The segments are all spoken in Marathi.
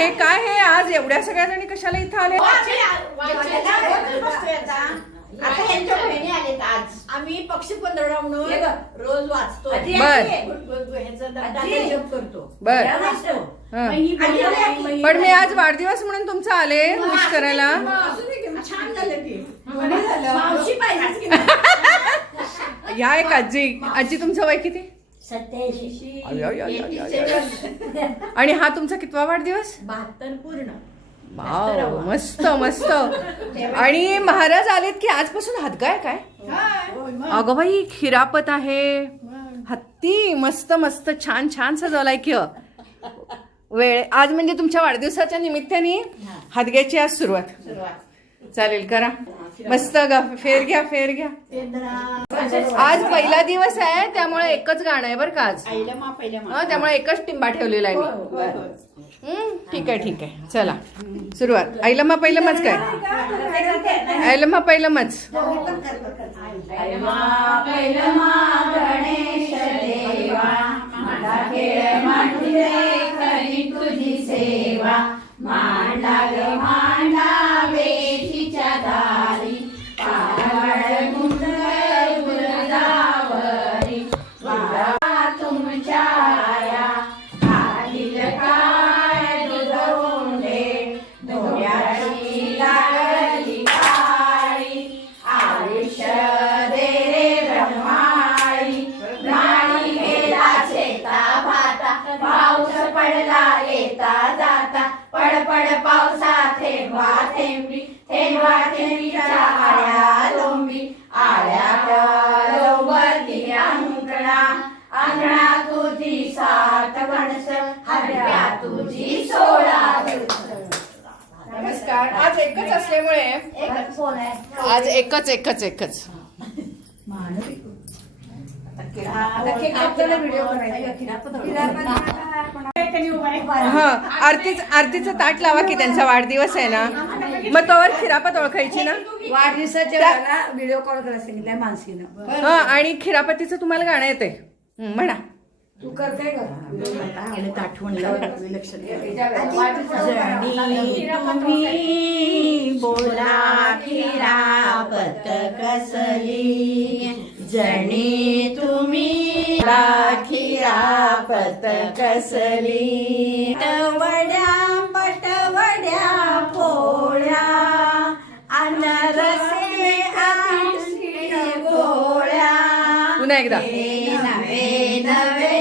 हे काय हे? आज एवढ्या सगळ्या जणी कशाला इथं आले? आता. यांच्या बहिणी आलेत आज. आम्ही पक्षी पंधरवडा म्हणून हे. रोज वाचतो करतो. बर. हं. ही ही पण मी. आज वाढदिवस म्हणून तुमचं आले विश करायला. छान झालं की? या एक आजी. आजी तुमचं वय किती? सत्याऐंशी. आणि हा तुमचा कितवा वाढदिवस? बहात्तर पूर्ण. वाव मस्त मस्त. आणि महाराज आलेत की आजपासून हातगाय काय? होय. अगं बाई खिरापत आहे. हत्ती मस्त मस्त छान छान सजवलाय की अ. वेळ आज म्हणजे तुमच्या वाढदिवसाच्या निमित्ताने हातग्याची आज सुरुवात. सुरुवात. चालेल करा. मस्त ग फेर घ्या फेर घ्या. आज पहिला दिवस आहे त्यामुळे एकच गाणं आहे बरं का आज. हं, त्यामुळे एकच टिंबा ठेवलेला आहे मी. हं, ठीक आहे ठीक आहे. चला सुरुवात. आईला मा पहिलं मच काय? आईला मा पहिलं मच. पाऊस थेंबा थेंबी थेंबा थेंबीच्या आळ्या लोंबी आळ्या लोंबती अंगणा. अंगणा तुझी सात वणस हरप्या तुझी सोळा नमस्कार. आज एकच असल्यामुळे एकच फोन आहे. आज एकच एकच एकच. हा आरतीच आरतीचं ताट लावा की त्यांचा वाढदिवस आहे ना? मग तोवर खिरापत ओळखायची ना? वाढदिवसाच्या वेळेला व्हिडिओ कॉल करायला सांगितलंय मानसीनं. हा आणि खिरापतीचं तुम्हाला गाणं येते म्हणा. तू करते का? गेलं आठवणीला. लक्ष जणी तुम्ही बोला खिरापत कसली जणी तुम्ही बोला खिरापत कसली पुन्हा एकदा. हे नवे नवे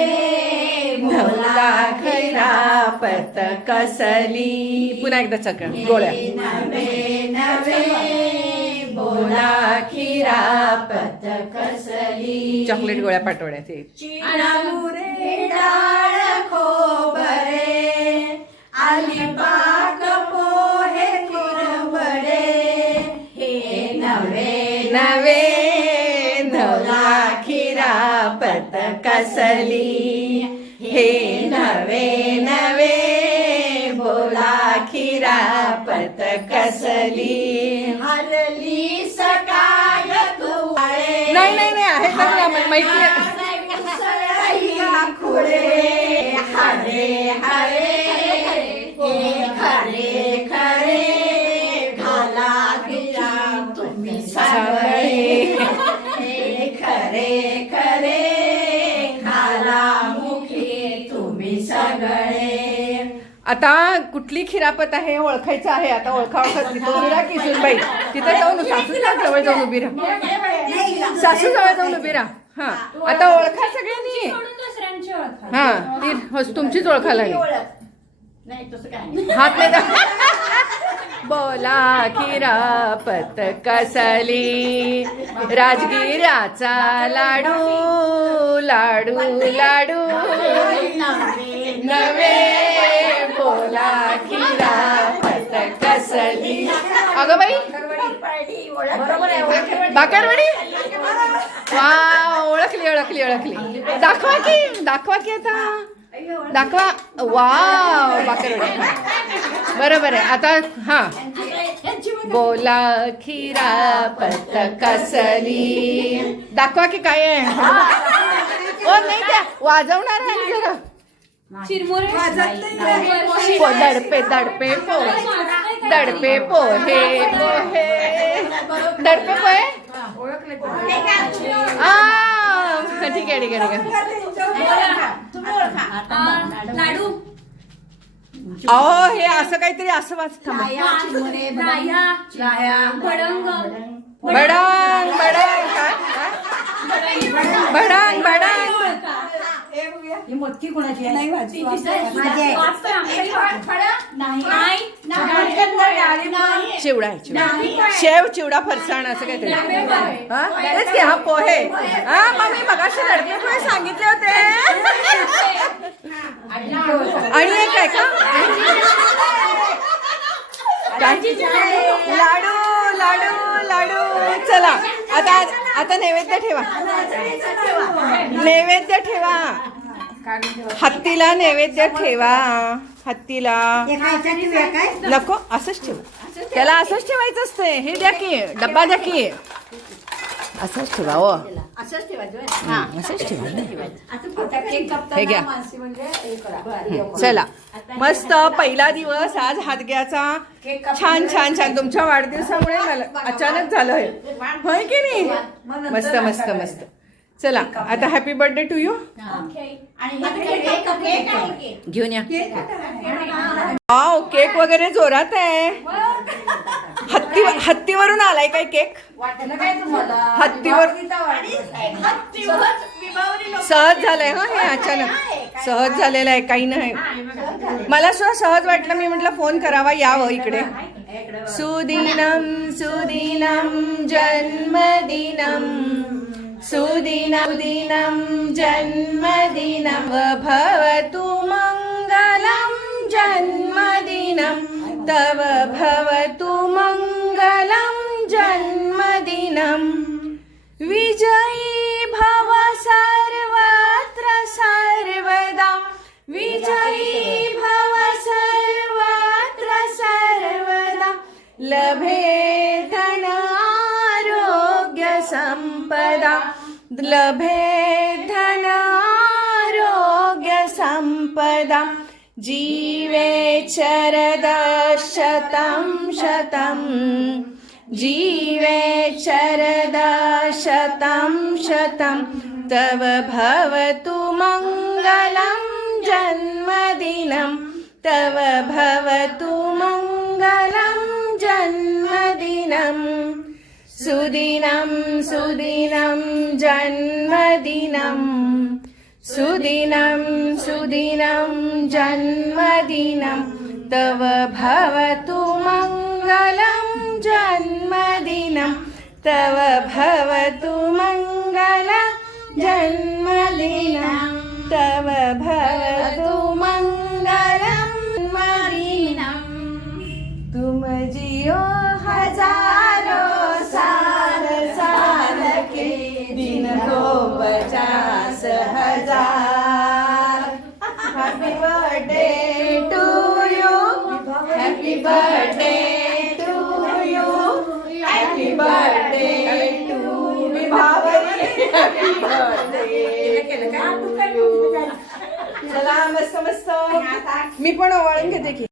कसली पुन्हा एकदा चक्र गोळ्या. नवे नवे बोला कसली चॉकलेट गोळ्या पाठवण्यात ते चिनामुरे डाळ खोबरे अलिबाग पोहे कसली हे नवे नवे बोला खिरापत कसली. हरली सकाळ तू नाही नाही नाही तुला मा- माहिती आहे? खुळे हरे हरे आता कुठली खिरापत आहे ओळखायचं आहे. आता ओळखा ओळखा तिथं उभी राहा की सुनबाई तिथं जाऊन सासूच्या जवळ जाऊन उभी राहा. सासू जवळ जाऊन उभी राहा. हा. आता ओळखा सगळ्यांनी हा ती हो, तुमचीच ओळखा लागली. हात नाही बोला खिरापत कसली? राजगिराचा लाडू लाडू लाडू. नवे. कसली अगं बाई. बरोबर आहे बाकरवडी? वा ओळखली ओळखली ओळखली. दाखवा की दाखवा की आता. दाखवा. वा बाकरवडी. बरोबर आहे. आता हा. बोला खिरापत कसली. दाखवा की काय आहे. ओ नाही त्या वाजवणार आहे जरा. चिरमुरे पो- दडपे दडपे पोहे दडपे. पोहे पोहे दडपे पोहे आ ठीक आहे ठीक आहे ठीक आहे. लाडू. अहो हे असं काहीतरी असं वाच थांबा. राया भडंग बडांग. बडांग. काय काय? बडांग बडांग. ही मोठी कोणाची आहे नाही माझी वाचतोय आम्ही. नाही चिवडा आहे चिवडा शेव चिवडा फरसाण असं काहीतरी हा तेच की हा पोहे हा मग मी मगाशी दडपे पोहे सांगितले होते आणि एक आहे का लाडू लाडू लाडू चला आता आता नैवेद्य ठेवा. नैवेद्य ठेवा. हत्तीला नैवेद्य ठेवा. हत्तीला. नको असंच ठेवा. त्याला असंच ठेवायचं असतंय. हे द्या की डब्बा द्या की. असंच ठेवा हो. असंच ठेवायचं हं, असंच हे घ्या. म्हणजे करा. चला. मस्त पहिला दिवस आज हातग्याचा छान छान छान. तुमच्या वाढदिवसामुळे मला अचानक झालं हे होय की नाही? मस्त मस्त मस्त. चला आता हॅपी बर्थडे टू यू आणि हे केक केक आहे केक. घेऊन या. वाव केक वगैरे जोरात आहे. हत्तीवरून आलाय काय केक वाटलं काय तुम्हाला? हत्तीवर विभावरी लोक सहज झालंय हा हे अचानक. सहज झालेलं आहे काही नाही. मला सुद्धा सहज वाटलं मी म्हटलं फोन करावा यावं इकडे सुदिनम सुदिनम जन्मदिनम. सुदिनं दिनं जन्मदिनं भवतु मङ्गलं जन्मदिनं तव भवतु जन्मदिनं विजयी भव सर्वत्र सर्वदा। विजयी भव सर्वत्र सर्वदा। लभे धन आरोग्य संपदा। लभे धन आरोग्य संपदा। जीवे चरद शतं शतम्। जीवे शरद शतं तव भवतु मङ्गलं जन्मदिनं। तव भवतु मङ्गलं जन्मदिनम् सुदिनं सुदिनं जन्मदिनम् सुदिनं सुदिनं जन्मदिनं। तव भवतु मङ्गलं जन्मदिनं तव भवतु मङ्गल। जन्मदिनं तव भवतु मङ्गलं। जन्मदिनं। तुम जियो साल साल के दिन को पचास हजार। Happy birthday to you happy birthday चला मस्त मस्त. मी पण ओवाळून घेते की.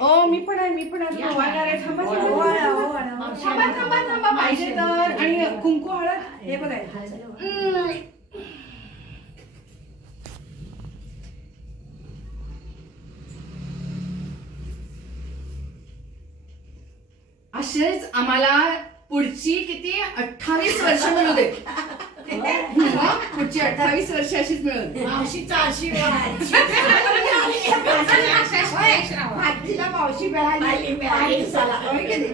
ओ मी पण आहे मी पण आहे. ओवाळणार आहे. थांबा थांबा, थांबा. थांबा थांबा थांबा. पाहिजे तर. आणि कुंकू हळद हे. असेच आम्हाला पुढची किती? अठ्ठावीस वर्ष मिळू दे? पुढची अठ्ठावीस वर्ष अशीच भाजीला मावशी मिळाली. मिळाली. नाही?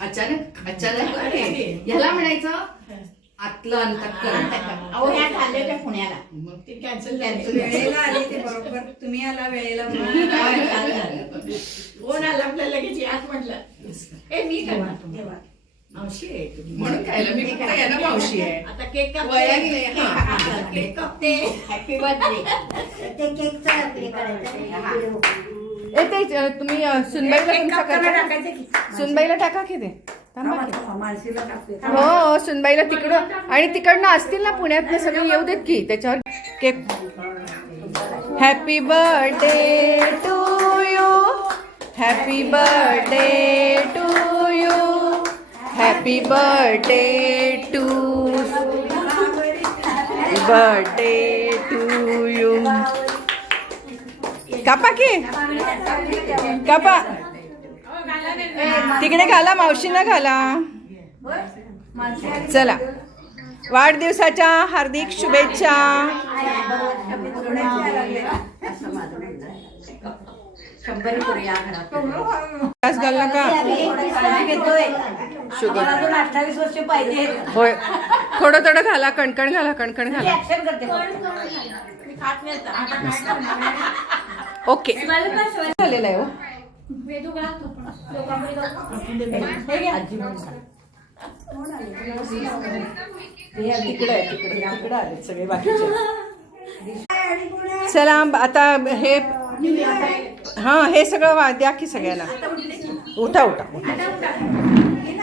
अचानक अचानक नाही. ह्याला म्हणायचं आतलं अंतकरण अहो ह्या चालले त्या पुण्याला. मग? ते कॅन्सल कॅन्सल वेळेला आले ते बरोबर. तुम्ही आला वेळेला कोण आला आपल्या लगेच याच म्हटलं. ए मी काय म्हणतो मावशी आहे तुम्ही. म्हणून खायला मी फक्त यांना मावशी आहे. आता केक कापते. वयाने नाही, केक हा. कापते. केक कापते. हॅपी बर्थडे ते केकचं हे. करायचं ए ते अ, तुम्ही अ, सुनबाईला तुमच्या करता? टाकायचं की? सुनबाईला टाका की ते? थांबा की. टाकते. हो सुनबाईला तिकडं आणि तिकडनं असतील ना पुण्यातले सगळे येऊ देत की त्याच्यावर cake. Happy birthday to you happy birthday to you happy birthday to birthday to you कापा की कापा तिकडे घाला मावशींना घाला चला. वाढदिवसाच्या हार्दिक शुभेच्छा. घाल नका शुगर. अजून अठ्ठावीस वर्ष पाहिजे होय. थोडं थोडं घाला कणकण घाला कणकण घाला. ऍक्शन करते? ओके. झालेलं आहे हो. तिकडे आहे तिकडे तिकडे आले सगळे बाकीचे. चला आता हे हा हे सगळं वा द्या की सगळ्यांना. उठा उठा.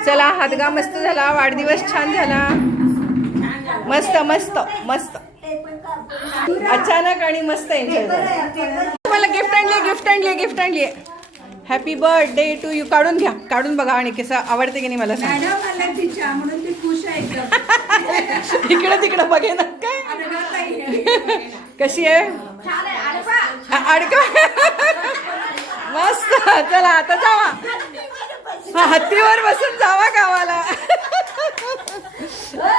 चला हातगा मस्त झाला वाढदिवस छान झाला. मस्त मस्त मस्त. अचानक आणि मस्त एन्जॉय मला गिफ्ट आणली गिफ्ट आणली गिफ्ट आणली हॅपी बर्थडे टू यू काढून घ्या काढून बघा आणि कसं आवडते की नाही मला सांग. मॅडम आल्या तिच्या म्हणून ती खुश आहे एकदम. इकडे तिकडे बघे ना काय. कशी आहे? अडका मस्त चला आता जावा. हत्तीवर बसून जावा गावाला.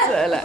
चला.